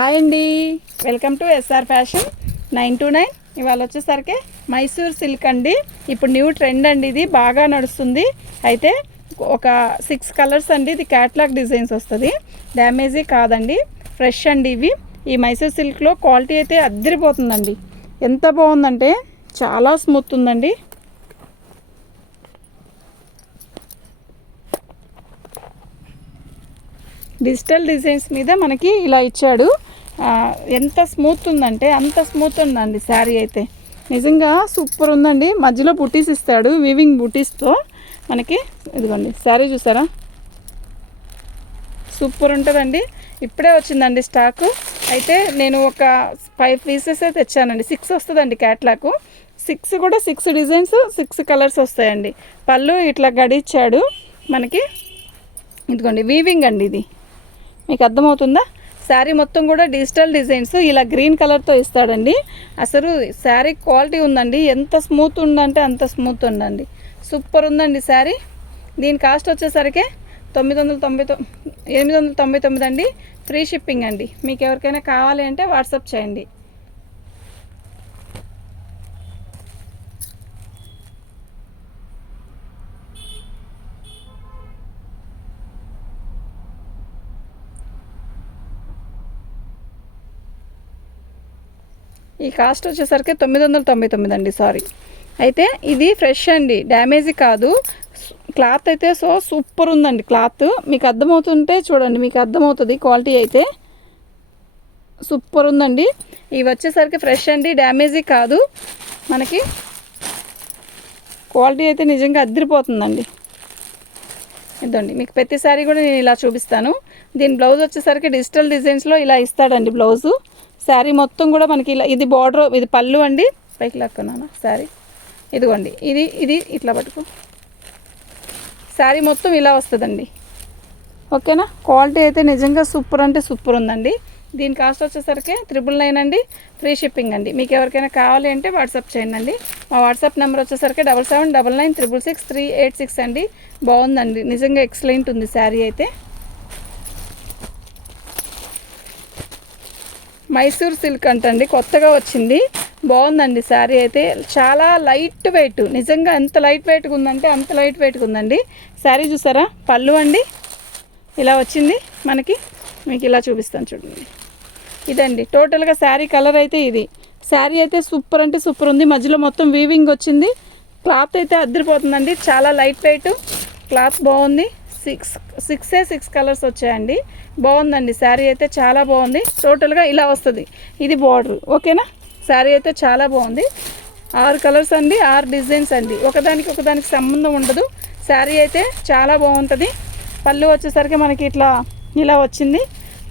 Hi అండి. Welcome to S R fashion nine two nine. ఇవాళ వచ్చేసరికి మైసూర్ సిల్క్ అండి. ఇప్పుడు న్యూ ట్రెండ్ అండి ఇది బాగా నడుస్తుంది. అయితే ఒక సిక్స్ కలర్స్ అండి ఇది క్యాట్లాగ్ డిజైన్స్ వస్తుంది. డ్యామేజీ కాదండి ఫ్రెష్ అండి ఇవి. ఈ మైసూర్ సిల్క్లో క్వాలిటీ అయితే అద్దరిపోతుందండి. ఎంత బాగుందంటే చాలా స్మూత్ ఉందండి. డిజిటల్ డిజైన్స్ మీద మనకి ఇలా ఇచ్చాడు. ఎంత స్మూత్ ఉందంటే అంత స్మూత్ ఉందండి శారీ అయితే. నిజంగా సూపర్ ఉందండి. మధ్యలో బుటీస్ ఇస్తాడు వీవింగ్ బుటీస్తో మనకి ఇదిగోండి శారీ చూసారా? సూపర్ ఉంటుందండి. ఇప్పుడే వచ్చిందండి స్టాకు అయితే నేను ఒక ఫైవ్ పీసెస్ తెచ్చానండి. సిక్స్ వస్తుందండి క్యాట్లాకు సిక్స్ కూడా సిక్స్ డిజైన్స్ సిక్స్ కలర్స్ వస్తాయండి. పళ్ళు ఇట్లా గడిచ్చాడు. మనకి ఇదిగోండి వీవింగ్ అండి ఇది. మీకు అర్థమవుతుందా? శారీ మొత్తం కూడా డిజిటల్ డిజైన్స్. ఇలా గ్రీన్ కలర్తో ఇస్తాడండి. అసలు శారీ క్వాలిటీ ఉందండి. ఎంత స్మూత్ ఉందంటే అంత స్మూత్ ఉందండి. సూపర్ ఉందండి శారీ. దీని కాస్ట్ వచ్చేసరికి తొమ్మిది వందల తొంభై తొ ఎనిమిది వందల తొంభై తొమ్మిది అండి. ఫ్రీ షిప్పింగ్ అండి. మీకు ఎవరికైనా కావాలి అంటే వాట్సాప్ చేయండి. ఈ కాస్ట్ వచ్చేసరికి తొమ్మిది వందల తొంభై తొమ్మిది అండి సారీ అయితే ఇది ఫ్రెష్ అండి డ్యామేజ్ కాదు. క్లాత్ అయితే సో సూపర్ ఉందండి క్లాత్. మీకు అర్థమవుతుంటే చూడండి మీకు అర్థమవుతుంది క్వాలిటీ అయితే సూపర్ ఉందండి. ఇవి వచ్చేసరికి ఫ్రెష్ అండి డ్యామేజీ కాదు. మనకి క్వాలిటీ అయితే నిజంగా అద్దరిపోతుందండి. ఇదండి మీకు ప్రతిసారి కూడా నేను ఇలా చూపిస్తాను. దీని బ్లౌజ్ వచ్చేసరికి డిజిటల్ డిజైన్స్లో ఇలా ఇస్తాడండి బ్లౌజు. శారీ మొత్తం కూడా మనకి ఇలా ఇది బార్డర్ ఇది పళ్ళు అండి. పైకి లాక్కున్నాను శారీ. ఇదిగోండి. ఇది ఇది ఇట్లా పట్టుకో. శారీ మొత్తం ఇలా వస్తుందండి. ఓకేనా? క్వాలిటీ అయితే నిజంగా సూపర్ అంటే సూపర్ ఉందండి. దీని కాస్ట్ వచ్చేసరికి త్రిబుల్ నైన్ అండి. ఫ్రీ షిప్పింగ్ అండి. మీకు ఎవరికైనా కావాలి అంటే వాట్సాప్ చేయండి అండి. మా వాట్సాప్ నెంబర్ వచ్చేసరికి double seven double nine triple six three eight six అండి. బాగుందండి. నిజంగా ఎక్సలెంట్ ఉంది శారీ అయితే. మైసూర్ సిల్క్ అంటండి కొత్తగా వచ్చింది. బాగుందండి శారీ అయితే. చాలా లైట్ వెయిట్ నిజంగా ఎంత లైట్ వెయిట్గా ఉందంటే అంత లైట్ వెయిట్గా ఉందండి శారీ చూసారా? పళ్ళు అండి. ఇలా వచ్చింది మనకి. మీకు ఇలా చూపిస్తాను చూడండి. ఇదండి టోటల్గా శారీ కలర్ అయితే ఇది. శారీ అయితే సూపర్ అంటే సూపర్ ఉంది. మధ్యలో మొత్తం వీవింగ్ వచ్చింది. క్లాత్ అయితే అద్దరిపోతుందండి. చాలా లైట్ వెయిట్ క్లాత్ బాగుంది. సిక్స్ సిక్సే సిక్స్ కలర్స్ వచ్చాయండి. బాగుందండి. శారీ అయితే చాలా బాగుంది. టోటల్గా ఇలా వస్తుంది. ఇది బార్డర్. ఓకేనా? శారీ అయితే చాలా బాగుంది. ఆరు కలర్స్ అండి ఆరు డిజైన్స్ అండి. ఒకదానికి ఒకదానికి సంబంధం ఉండదు. శారీ అయితే చాలా బాగుంటుంది. పళ్ళు వచ్చేసరికి మనకి ఇట్లా ఇలా వచ్చింది.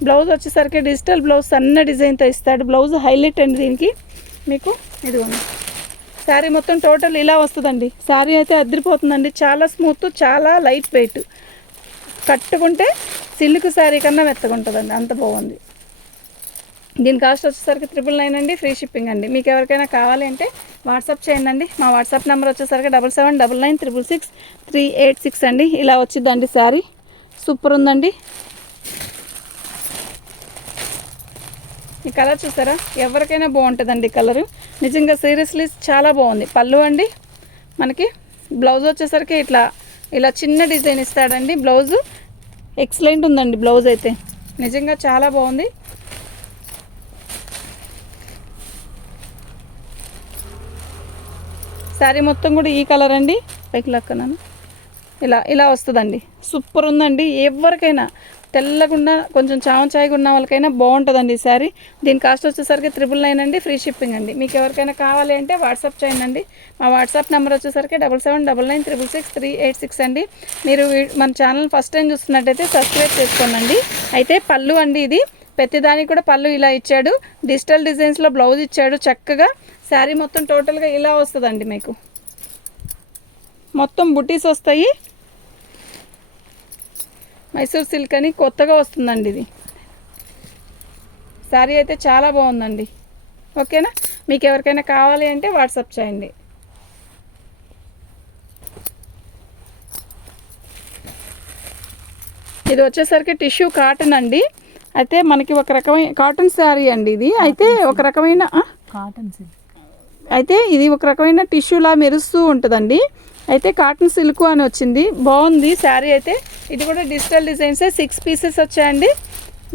బ్లౌజ్ వచ్చేసరికి డిజిటల్ బ్లౌజ్ సన్న డిజైన్తో ఇస్తాడు. బ్లౌజ్ హైలైట్ అండి దీనికి. మీకు ఇది ఉంది శారీ మొత్తం టోటల్ ఇలా వస్తుందండి. శారీ అయితే అద్దరిపోతుందండి. చాలా స్మూత్ చాలా లైట్ వెయిట్. కట్టుకుంటే సిల్క్ శారీ కన్నా మెత్తగా ఉంటుందండి అంత బాగుంది. దీని కాస్ట్ వచ్చేసరికి ట్రిపుల్ నైన్ అండి ఫ్రీ షిప్పింగ్ అండి. మీకు ఎవరికైనా కావాలి అంటే వాట్సాప్ చేయండి అండి. మా వాట్సాప్ నెంబర్ వచ్చేసరికి double seven double nine triple six three eight six అండి. ఇలా వచ్చిందండి శారీ. సూపర్ ఉందండి. ఈ కలర్ చూసారా? ఎవరికైనా బాగుంటుందండి ఈ కలరు. నిజంగా సీరియస్లీ చాలా బాగుంది. పళ్ళు అండి. మనకి బ్లౌజ్ వచ్చేసరికి ఇట్లా ఇలా చిన్న డిజైన్ ఇస్తాడండి బ్లౌజు. ఎక్సలెంట్ ఉందండి బ్లౌజ్ అయితే. నిజంగా చాలా బాగుంది. శారీ మొత్తం కూడా ఈ కలర్ అండి. పైకి లక్కనాను ఇలా ఇలా వస్తుందండి. సూపర్ ఉందండి. ఎవరికైనా తెల్లగుండా కొంచెం చామచాయిగా ఉన్న వాళ్ళకైనా బాగుంటుందండి ఈ శారీ దీని కాస్ట్ వచ్చేసరికి త్రిబుల్ నైన్ అండి ఫ్రీ షిప్పింగ్ అండి. మీకు ఎవరికైనా కావాలి అంటే వాట్సాప్ చేయండి అండి. మా వాట్సాప్ నెంబర్ వచ్చేసరికి double seven double nine triple six three eight six అండి. మీరు మన ఛానల్ ఫస్ట్ టైం చూస్తున్నట్టయితే సబ్స్క్రైబ్ చేసుకోండి అయితే పళ్ళు అండి ఇది. ప్రతిదానికి కూడా పళ్ళు ఇలా ఇచ్చాడు. డిజిటల్ డిజైన్స్లో బ్లౌజ్ ఇచ్చాడు చక్కగా. శారీ మొత్తం టోటల్గా ఇలా వస్తుందండి మీకు. మొత్తం బుటీస్ వస్తాయి. మైసూర్ సిల్క్ అని కొత్తగా వస్తుందండి ఇది. శారీ అయితే చాలా బాగుందండి. ఓకేనా? మీకు ఎవరికైనా కావాలి అంటే వాట్సాప్ చేయండి. ఇది వచ్చేసరికి టిష్యూ కాటన్ అండి. అయితే మనకి ఒక రకమైన కాటన్ శారీ అండి ఇది. అయితే ఒక రకమైన? కాటన్ అయితే ఇది ఒక రకమైన టిష్యూలా మెరుస్తూ ఉంటుందండి. అయితే కాటన్ సిల్క్ అని వచ్చింది. బాగుంది శారీ అయితే. ఇది కూడా డిజిటల్ డిజైన్సే. సిక్స్ పీసెస్ వచ్చాయండి.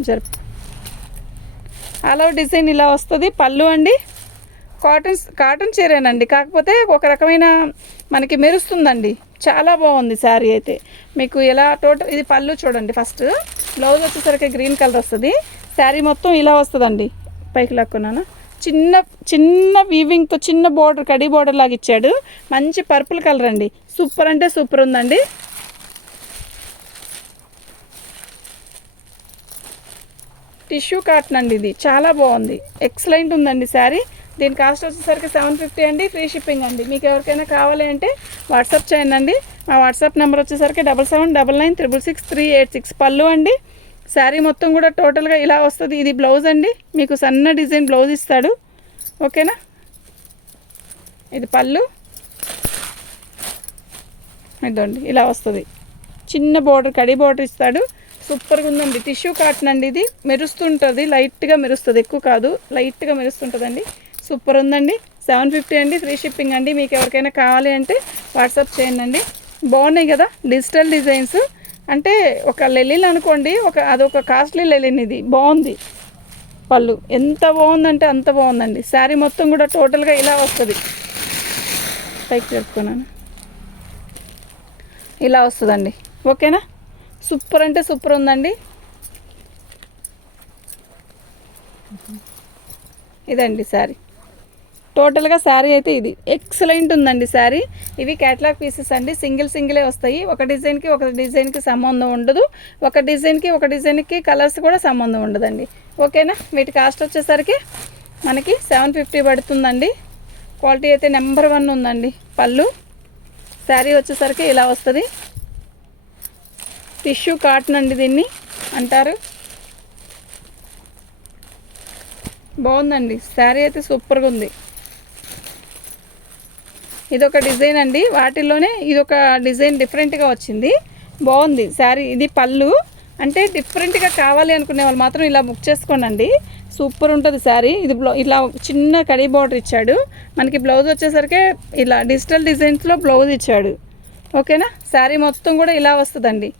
జరుపు. అలవ్ డిజైన్ ఇలా వస్తుంది. పళ్ళు అండి. కాటన్ కాటన్ చీరేనండి. కాకపోతే ఒక రకమైన మనకి మెరుస్తుందండి. చాలా బాగుంది శారీ అయితే. మీకు ఎలా టోటల్ ఇది పళ్ళు చూడండి ఫస్ట్ బ్లౌజ్ వచ్చేసరికి గ్రీన్ కలర్ వస్తుంది. శారీ మొత్తం ఇలా వస్తుందండి. పైకి లాక్కున్నాను? చిన్న చిన్న వీవింగ్తో చిన్న బోర్డర్ కడి బోర్డర్ లాగా ఇచ్చాడు. మంచి పర్పుల్ కలర్ అండి. సూపర్ అంటే సూపర్ ఉందండి. టిష్యూ కాటన్ అండి ఇది. చాలా బాగుంది. ఎక్సలెంట్ ఉందండి శారీ దీని కాస్ట్ వచ్చేసరికి సెవెన్ ఫిఫ్టీ అండి. ఫ్రీ షిప్పింగ్ అండి. మీకు ఎవరికైనా కావాలి అంటే వాట్సాప్ చేయండి. అండి మా వాట్సాప్ నెంబర్ వచ్చేసరికి double seven double nine triple six three eight six పళ్ళు అండి. శారీ మొత్తం కూడా టోటల్గా ఇలా వస్తుంది. ఇది బ్లౌజ్ అండి. మీకు సన్న డిజైన్ బ్లౌజ్ ఇస్తాడు. ఓకేనా? ఇది పళ్ళు. ఇదండి. ఇలా వస్తుంది. చిన్న బోర్డర్ కడి బోర్డర్ ఇస్తాడు. సూపర్గా ఉందండి. టిష్యూ కాటన్ అండి ఇది. మెరుస్తుంటుంది. లైట్గా మెరుస్తుంది. ఎక్కువ కాదు. లైట్గా మెరుస్తుంటుందండి. సూపర్ ఉందండి. సెవెన్ ఫిఫ్టీ అండి. ఫ్రీ షిప్పింగ్ అండి. మీకు ఎవరికైనా కావాలి అంటే వాట్సాప్ చేయండి అండి. బాగున్నాయి కదా? Digital designs. అంటే ఒక లెలిన్ అనుకోండి ఒక అదొక కాస్ట్లీ లెలిన్ ఇది. బాగుంది పళ్ళు. ఎంత బాగుందంటే అంత బాగుందండి. శారీ మొత్తం కూడా టోటల్గా ఇలా వస్తుంది. పైకి చెప్పుకున్నాను ఇలా వస్తుందండి. ఓకేనా? సూపర్ అంటే సూపర్ ఉందండి. ఇదండి శారీ. టోటల్గా శారీ అయితే ఇది. ఎక్సలెంట్ ఉందండి శారీ. ఇవి క్యాటలాగ్ పీసెస్ అండి. సింగిల్ సింగిలే వస్తాయి. ఒక డిజైన్కి ఒక డిజైన్కి సంబంధం ఉండదు. ఒక డిజైన్కి ఒక డిజైన్కి కలర్స్ కూడా సంబంధం ఉండదండి. ఓకేనా? వీటి కాస్ట్ వచ్చేసరికి మనకి సెవెన్ ఫిఫ్టీ పడుతుందండి. క్వాలిటీ అయితే నెంబర్ వన్ ఉందండి. పళ్ళు. శారీ వచ్చేసరికి ఇలా వస్తుంది. టిష్యూ కాటన్ అండి దీన్ని. అంటారు. బాగుందండి. శారీ అయితే సూపర్గా ఉంది. ఇది ఒక డిజైన్ అండి. వాటిల్లోనే ఇది ఒక డిజైన్ డిఫరెంట్గా వచ్చింది. బాగుంది. శారీ ఇది పళ్ళు. అంటే డిఫరెంట్గా కావాలి అనుకునే వాళ్ళు మాత్రం ఇలా బుక్ చేసుకోనండి. సూపర్ ఉంటుంది శారీ. ఇది బ్లౌ ఇలా చిన్న కడీ బార్డర్ ఇచ్చాడు. మనకి బ్లౌజ్ వచ్చేసరికి ఇలా డిజిటల్ డిజైన్స్లో బ్లౌజ్ ఇచ్చాడు. ఓకేనా? శారీ మొత్తం కూడా ఇలా వస్తుందండి.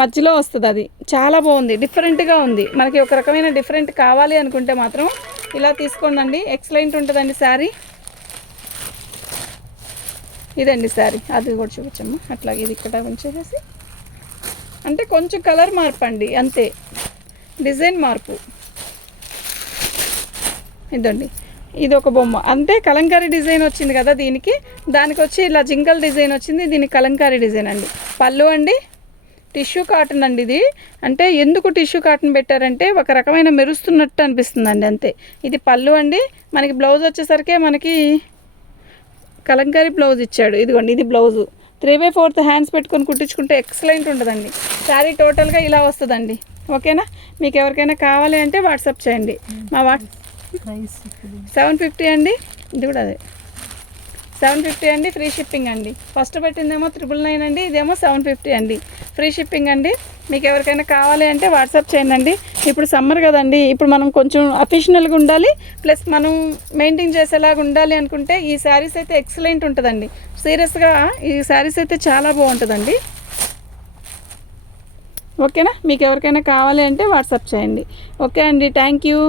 మధ్యలో వస్తుంది అది. చాలా బాగుంది. డిఫరెంట్గా ఉంది. మనకి ఒక రకమైన డిఫరెంట్ కావాలి అనుకుంటే మాత్రం ఇలా తీసుకోండి ఎక్సలెంట్ ఉంటుందండి శారీ. ఇదండి శారీ అది కూడా చూపించమ్మా. అట్లాగే ఇది ఇక్కడ ఉంచేసేసి. అంటే కొంచెం కలర్ మార్పు అండి. అంతే. డిజైన్ మార్పు. ఇదండి. ఇది ఒక బొమ్మ. అంటే కలంకారీ డిజైన్ వచ్చింది కదా దీనికి. దానికి వచ్చి ఇలా జింకల్ డిజైన్ వచ్చింది. దీనికి కలంకారీ డిజైన్ అండి. పళ్ళు అండి. టిష్యూ కాటన్ అండి ఇది. అంటే ఎందుకు టిష్యూ కాటన్ పెట్టారంటే ఒక రకమైన మెరుస్తున్నట్టు అనిపిస్తుందండి. అంతే. ఇది పళ్ళు అండి. మనకి బ్లౌజ్ వచ్చేసరికి మనకి కలంకారీ బ్లౌజ్ ఇచ్చాడు. ఇదిగోండి ఇది blouse. Three by fourth hands పెట్టుకొని కుట్టించుకుంటే ఎక్సలెంట్ ఉంటుందండి. శారీ టోటల్గా ఇలా వస్తుందండి. ఓకేనా? మీకు ఎవరికైనా కావాలి అంటే వాట్సాప్ చేయండి. మా వాట్ సెవెన్ ఫిఫ్టీ అండి. ఇది కూడా అదే. సెవెన్ ఫిఫ్టీ అండి ఫ్రీ షిప్పింగ్ అండి. ఫస్ట్ పెట్టిందేమో త్రిబుల్ నైన్ అండి ఇదేమో సెవెన్ ఫిఫ్టీ అండి. ఫ్రీ షిప్పింగ్ అండి. మీకు ఎవరికైనా కావాలి అంటే వాట్సాప్ చేయండి అండి. ఇప్పుడు సమ్మర్ కదండి ఇప్పుడు మనం కొంచెం అఫీషనల్గా ఉండాలి ప్లస్ మనం మెయింటైన్ చేసేలాగా ఉండాలి అనుకుంటే ఈ శారీస్ అయితే ఎక్సలెంట్ ఉంటుందండి. సీరియస్గా ఈ శారీస్ అయితే చాలా బాగుంటుందండి. ఓకేనా? మీకు ఎవరికైనా కావాలి అంటే వాట్సాప్ చేయండి. ఓకే అండి థ్యాంక్ యూ.